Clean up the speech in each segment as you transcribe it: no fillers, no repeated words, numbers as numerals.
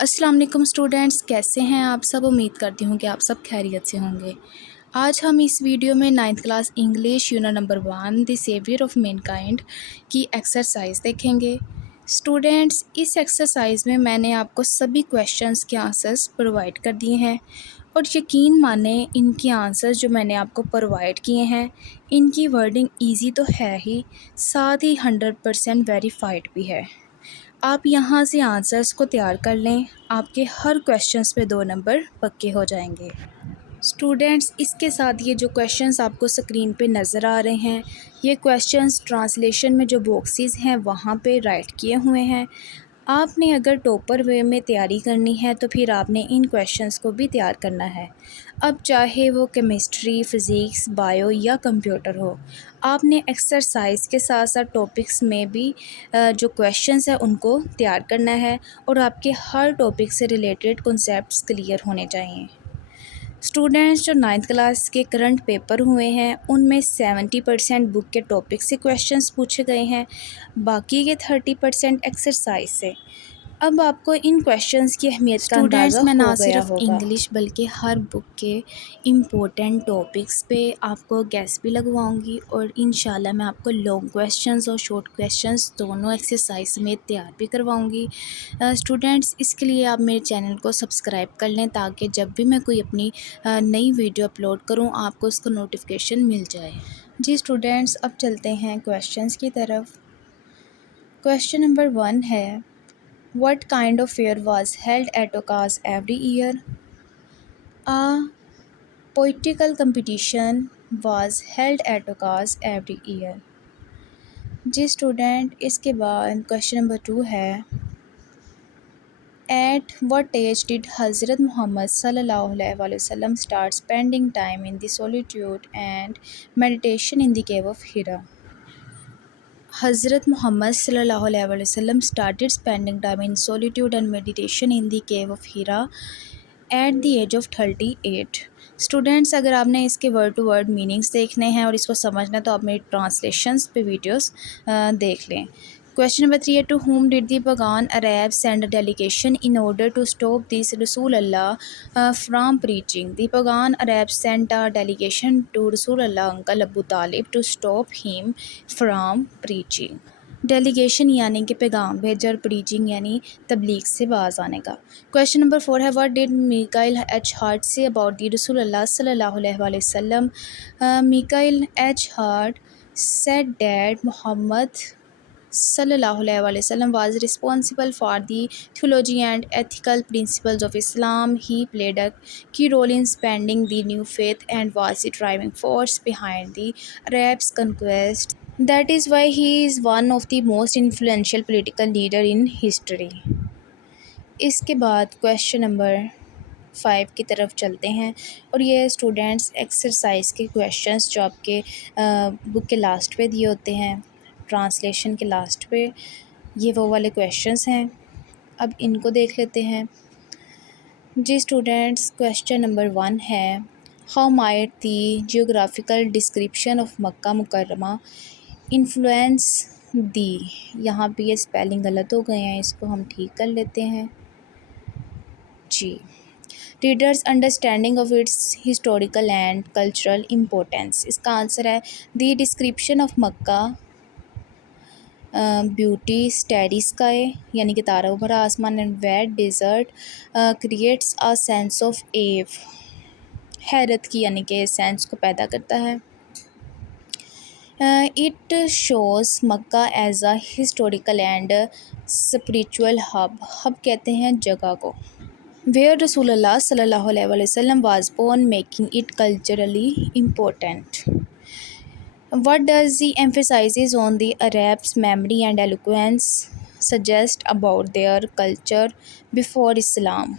अस्सलाम वालेकुम स्टूडेंट्स, कैसे हैं आप सब। उम्मीद करती हूँ कि आप सब खैरियत से होंगे। आज हम इस वीडियो में 9th class English unit number 1 the saviour of mankind की एक्सरसाइज देखेंगे। स्टूडेंट्स, इस एक्सरसाइज में मैंने आपको सभी क्वेश्चंस के आंसर्स प्रोवाइड कर दिए हैं और यकीन माने इनके आंसर्स जो मैंने आपको प्रोवाइड किए हैं इनकी वर्डिंग इजी तो है ही, साथ ही 100% वेरीफाइड भी है। आप यहाँ से आंसर्स को तैयार कर लें, आपके हर क्वेश्चंस पे 2 नंबर पक्के हो जाएंगे। स्टूडेंट्स, इसके साथ ये जो क्वेश्चंस आपको स्क्रीन पे नज़र आ रहे हैं, ये क्वेश्चंस ट्रांसलेशन में जो बॉक्सेस हैं वहाँ पे राइट किए हुए हैं। आपने अगर टॉपर वे में तैयारी करनी है तो फिर आपने इन क्वेश्चंस को भी तैयार करना है। अब चाहे वो केमिस्ट्री, फ़िज़िक्स, बायो या कंप्यूटर हो, आपने एक्सरसाइज के साथ साथ टॉपिक्स में भी जो क्वेश्चंस हैं उनको तैयार करना है और आपके हर टॉपिक से रिलेटेड कॉन्सेप्ट्स क्लियर होने चाहिए। स्टूडेंट्स, जो 9th क्लास के करंट पेपर हुए हैं उनमें 70% बुक के टॉपिक से क्वेश्चंस पूछे गए हैं, बाकी के 30% एक्सरसाइज से। अब आपको इन क्वेश्चंस की अहमियत का स्टूडेंट्स, अंदाज़ा मैं हो ना गया सिर्फ होगा। इंग्लिश बल्कि हर बुक के इम्पोर्टेंट टॉपिक्स पे आपको गैस भी लगवाऊंगी और इंशाल्लाह मैं आपको लॉन्ग क्वेश्चंस और शॉर्ट क्वेश्चंस दोनों एक्सरसाइज में तैयार भी करवाऊंगी। स्टूडेंट्स, इसके लिए आप मेरे चैनल को सब्सक्राइब कर लें ताकि जब भी मैं कोई अपनी नई वीडियो अपलोड करूं आपको उसका नोटिफिकेशन मिल जाए। जी स्टूडेंट्स, अब चलते हैं क्वेश्चंस की तरफ। क्वेश्चन नंबर 1 है, What kind of fair was held at Okas every year? A poetical competition was held at Okas every year. जी स्टूडेंट, इसके बाद क्वेश्चन नंबर 2 है, At what age did Hazrat Muhammad sallallahu alaihi wasallam start spending time in the solitude and meditation in the cave of Hira? Hazrat Muhammad sallallahu alaihi wasallam started spending time in solitude and meditation in the cave of Hira at the age of 38। Students, अगर आपने इसके word to word meanings देखने हैं और इसको समझना है तो आप मेरी ट्रांसलेशंस पे वीडियोस देख लें। क्वेश्चन नंबर 3 है, to whom did the pagan Arab send a delegation in order to stop this Rasul Allah from preaching? The pagan Arab send a delegation to Rasul Allah uncle Abu Talib to stop him from preaching. Delegation यानी कि पैगाम भेजा और preaching यानी तबलीग से बाज आने का। क्वेश्चन नंबर 4 है, what did Mikail H heart say about the रसूल अल्लाह सल्लल्लाहु अलैहि वसल्लम? Mikail H heart said that Muhammad sallallahu alaihi wasallam was responsible for the theology and ethical principles of Islam. He played a key role in spreading the new faith and was the driving force behind the Arabs' conquest. That is why he is one of the most influential political leader in history. इसके बाद question number 5 की तरफ चलते हैं और ये students exercise के questions जो आपके बुक के लास्ट पे दिए होते हैं, ट्रांसलेशन के लास्ट पे, ये वो वाले क्वेश्चंस हैं। अब इनको देख लेते हैं। जी स्टूडेंट्स, क्वेश्चन नंबर 1 है, how might the geographical description of Makkah Mukarramah influence the? यहाँ पे ये स्पेलिंग गलत हो गए हैं, इसको हम ठीक कर लेते हैं। जी, readers understanding of its historical and cultural importance. इसका आंसर है, the description of Makkah beauty study sky यानी कि तारा भरा आसमान and vast desert creates a sense of awe, हैरत की यानी कि सेंस को पैदा करता है। It shows Mecca as a historical and spiritual hub, hub कहते हैं जगह को, where Rasulullah sallallahu alaihi wasallam was born, making it culturally important. What does the emphasis on the Arabs' memory and eloquence suggest about their culture before Islam?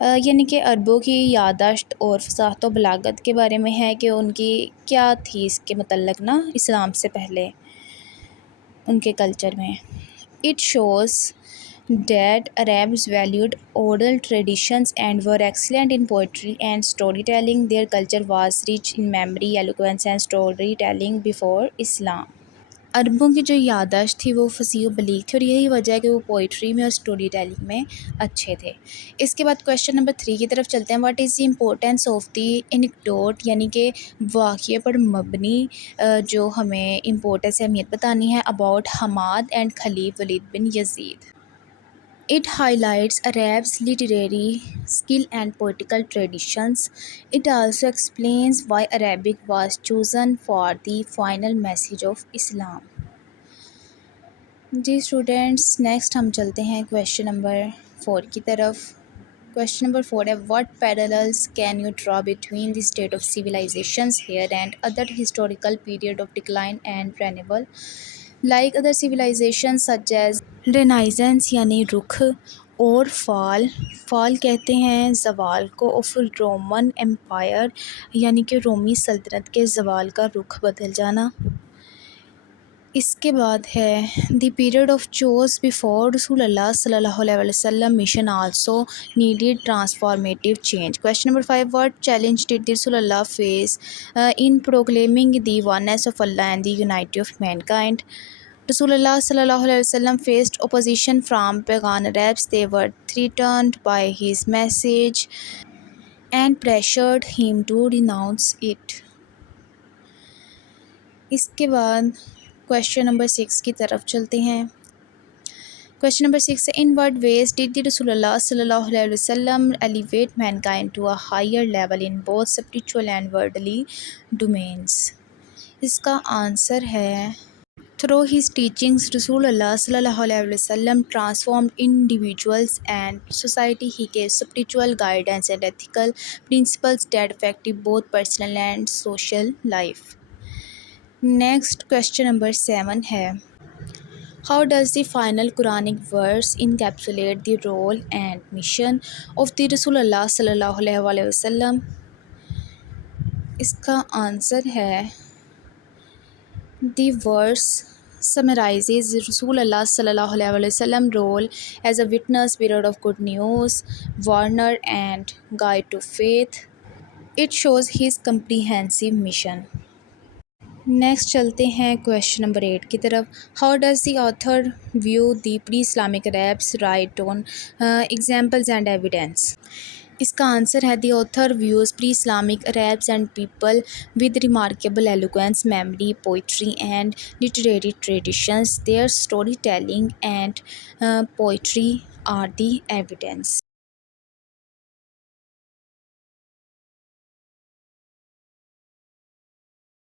यानी कि अरबों की याददाश्त और फसाहत व बलागत के बारे में है कि उनकी क्या थी इसके मतलब ना इस्लाम से पहले उनके कल्चर में। It shows that Arabs valued oral traditions and were excellent in poetry and storytelling. Their culture was rich in memory, eloquence and storytelling before Islam. अरबों की जो याददाश्त थी वो फसीह व बलीग थी और यही वजह है कि वो पोइट्री में और स्टोरी टेलिंग में अच्छे थे। इसके बाद क्वेश्चन नंबर 3 की तरफ चलते हैं। What is the importance of the anecdote, यानी कि वाक़ये पर मबनी जो हमें इम्पोर्टेंस अहमियत बतानी है about Hamad and Caliph Walid bin Yazid. It highlights Arabs' literary skill and poetical traditions. It also explains why Arabic was chosen for the final message of Islam. जी स्टूडेंट्स, नेक्स्ट हम चलते हैं क्वेश्चन नंबर 4 की तरफ। Question number 4 है, what parallels can you draw between the state of civilisations here and other historical period of decline and renewal like other civilisation such as Renaissance यानी रुख और फाल कहते हैं ज़वाल को ऑफ रोमन एम्पायर, यानी कि रोमी सल्तनत के ज़वाल का रुख बदल जाना। इसके बाद है the period of chaos before Rasulullah सल्लल्लाहु अलैहि वसल्लम mission also needed transformative change. Question number 5, what challenge did Rasulullah face in proclaiming the oneness of Allah and the unity of mankind. Rasulullah sallallahu alaihi wasallam faced opposition from pagan Arabs. They were threatened by his message and pressured him to renounce it. इसके बाद question number 6 की तरफ चलते हैं। Question number 6 है, in what veg did रसूलुल्लाह सल्लल्लाहु अलैहि वसल्लम elevate mankind to a higher level in both spiritual and worldly domains. इसका आंसर है through his teachings, Rasulullah sallallahu alaihi wasallam transformed individuals and society. He gave spiritual guidance and ethical principles that affected both personal and social life. Next question number 7 है, how does the final Quranic verse encapsulate the role and mission of the Rasulullah sallallahu alaihi wasallam? इसका answer है the verse summarizes Rasulullah sallallahu alaihi wasallam role as a witness, bearer of good news, warner and guide to faith. It shows his comprehensive mission. Next चलते हैं question number 8 की तरफ। How does the author view the pre Islamic Arabs right on examples and evidence. इसका answer है the author views pre Islamic Arabs and people with remarkable eloquence, memory, poetry and literary traditions. Their story telling and poetry are the evidence.